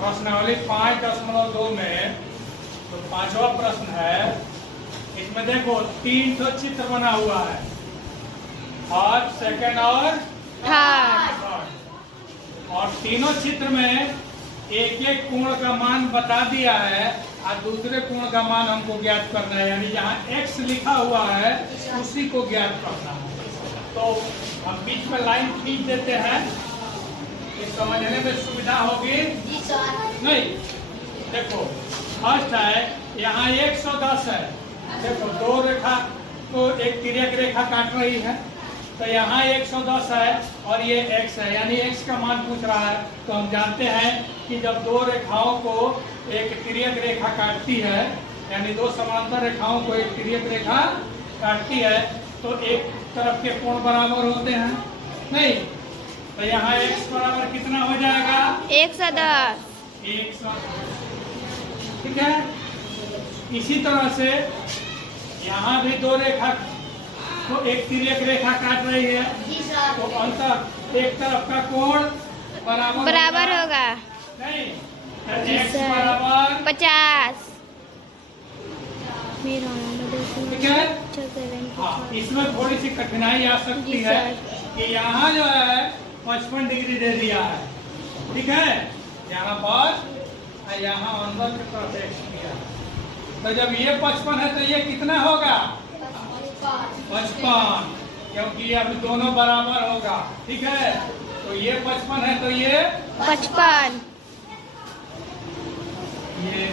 प्रश्नावली 5.2 में तो पांचवा प्रश्न है। इसमें देखो 3 तो चित्र बना हुआ है, फर्स्ट, सेकंड और थर्ड, और तीनों चित्र में एक एक कोण का मान बता दिया है और दूसरे कोण का मान हमको ज्ञात करना है, यानी जहाँ x लिखा हुआ है उसी को ज्ञात करना है। तो हम बीच में लाइन खींच देते हैं, ये समझने में सुविधा होगी। नहीं, देखो फर्स्ट है, यहाँ 110 है। देखो दो रेखा तो एक तिर्यक रेखा काट रही है, तो यहाँ 110 है और ये x है, यानी x का मान पूछ रहा है। तो हम जानते हैं कि जब दो रेखाओं को एक तिर्यक रेखा काटती है, यानी दो समांतर रेखाओं को एक तिर्यक रेखा काटती है, तो एक तरफ के कोण बराबर होते हैं। नहीं, तो यहाँ x बराबर कितना हो जाएगा? 110। 110, ठीक है। इसी तरह से यहाँ भी दो रेखा तो एक तिर्यक रेखा काट रही है, तो अंतर एक तरफ का कोण बराबर होगा। नहीं, x बराबर 50। ठीक है। हाँ, इसमें थोड़ी सी कठिनाई आ सकती है कि यहाँ जो है 55 डिग्री दे दिया है, ठीक है, यहाँ पर और यहाँ अंदर की तरफ x दिया है। तो जब ये 55 है तो ये कितना होगा? 55, क्योंकि अब दोनों बराबर होगा, ठीक है। तो ये 55 है तो ये 55, ये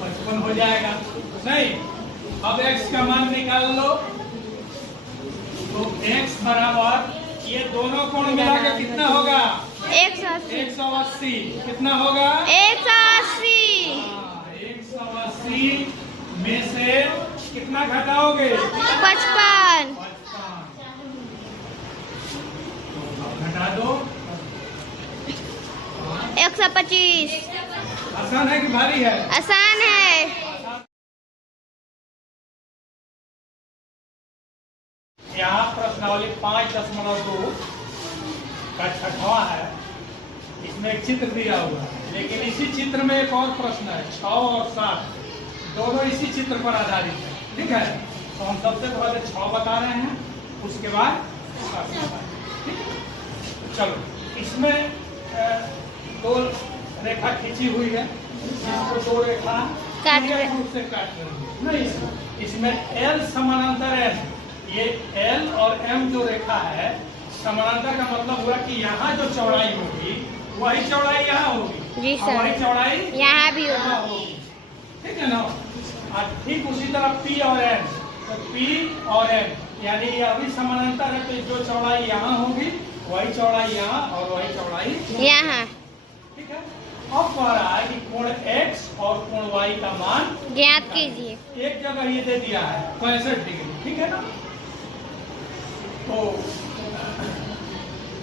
55 हो जाएगा। नहीं, अब x का मान निकाल लो, तो x बराबर ये दोनों कोण मिला के कितना होगा? 180। कितना होगा? 180। 180 में से कितना घटाओगे? 55। घटा दो। 125। आसान है कि भारी है? आसान है। यहाँ प्रश्नावली 5.2 का छठवां है। इसमें एक चित्र दिया हुआ है, लेकिन इसी चित्र में एक और प्रश्न है। 6 और 7 दोनों इसी चित्र पर आधारित है, ठीक है। तो हम सबसे पहले 6 बता रहे हैं, उसके बाद 7 बता रहे हैं, ठीक है। चलो, इसमें दो रेखा खींची हुई है, इसको दो रेखा रूप से काट रही है। नहीं, इसमें L समानांतर M, ये L और M जो रेखा है समानांतर का मतलब हुआ कि यहाँ जो चौड़ाई होगी वही चौड़ाई यहाँ होगी। जी सर। वही चौड़ाई यहाँ भी होगी, ठीक है ना। और ठीक उसी तरह P और M, तो P और M यानी ये अभी समानांतर है, तो जो चौड़ाई यहाँ होगी वही चौड़ाई यहाँ और वही चौड़ाई यहाँ, ठीक है। अब कह रहा है कि कोण x और कोण y का मान ज्ञात कीजिए। एक जगह ये दे दिया है 65 डिग्री, ठीक है ना। तो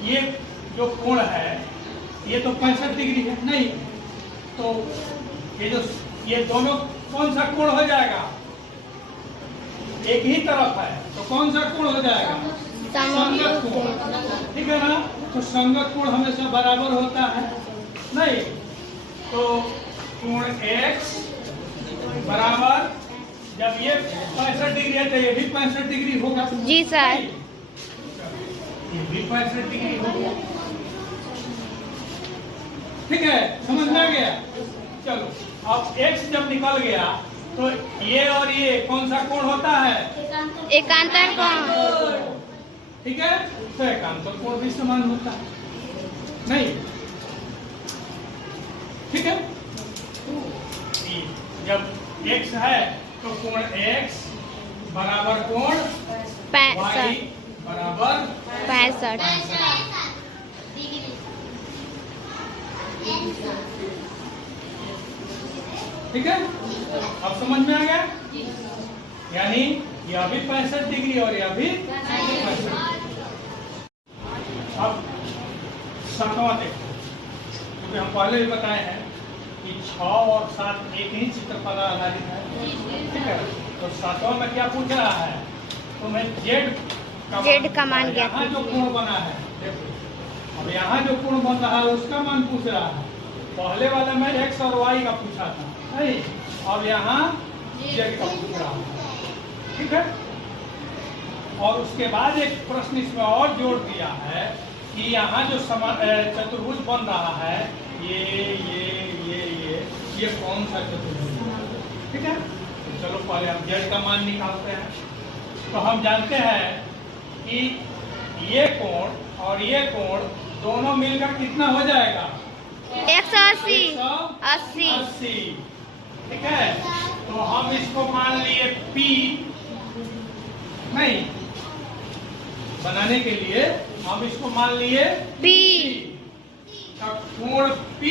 ये जो कोण है ये तो 65 डिग्री है। नहीं, तो ये दोनों कौन सा कोण हो जाएगा? एक ही तरफ है, तो कौन सा कोण हो जाएगा? संगत कोण, ठीक है ना। तो संगत कोण हमेशा बराबर होता है। नहीं, तो कोण x बराबर, जब ये 65 डिग्री है तो ये भी 65 डिग्री होगा। जी सर। ये भी 65 डिग्री होगा, ठीक है, समझ में आ गया। चलो, अब x जब निकल गया तो ये और ये कौन सा कोण होता है? एकांतर कोण, ठीक है। तो एकांतर कोण भी समान होता है। नहीं, ठीक है। जब x है तो कोण x बराबर कोण y बराबर 65। ठीक है। अब समझ में आ गया, यानी यह भी 65 डिग्री और यह भी 65। अब 7वां देखो, क्योंकि हम पहले भी बताए हैं कि 6 और 7 एक ही चित्र पर आधारित है, ठीक है। तो 7वां में क्या पूछ रहा है? तो मैं Z का मान ज्ञात यहाँ जो कोण बना है, देखो अब यहाँ जो कोण बन रहा है उसका मान पूछ रहा है, पहले वाले में एक्स और वाई का पूछा था, नहीं? अब यहाँ जेड का पूछ रहा है, ठीक है। और उसके बाद एक प्रश्न इसमें और जोड़ दिया है कि यहाँ जो चतुर्भुज बन रहा है, ये कौन सा चतुर्भुज है, ठीक है। तो चलो पहले हम जेड का मान निकालते हैं। तो हम जानते हैं कि ये कोण और ये कोण दोनों मिलकर कितना हो जाएगा? 180 80, ठीक है। तो हम इसको मान लिए P, नहीं बनाने के लिए हम इसको मान लिए P। कोण P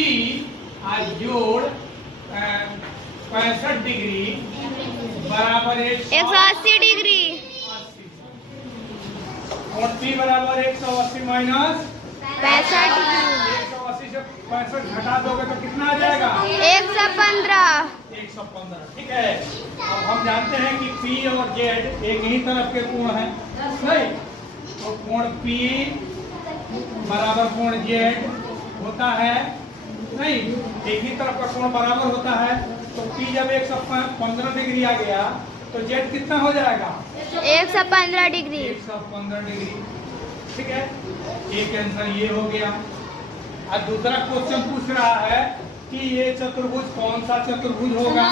आज जोड़ 65 डिग्री बराबर 180 डिग्री। कोण P बराबर 180 माइनस 65 डिग्री। 180 से 65 घटा दोगे तो कितना आ जाएगा? 115। 115, ठीक है। अब हम जानते हैं कि P और Z एक ही तरफ के कोण हैं, नहीं? तो कोण P बराबर कोण Z होता है, नहीं? एक ही तरफ का कोण बराबर होता है। तो P जब 115 डिग्री आ गया तो Z कितना हो जाएगा? 115 डिग्री। 115 डिग्री, ठीक है। एक आंसर ये हो गया। और दूसरा क्वेश्चन पूछ रहा है कि ये चतुर्भुज कौन सा चतुर्भुज होगा?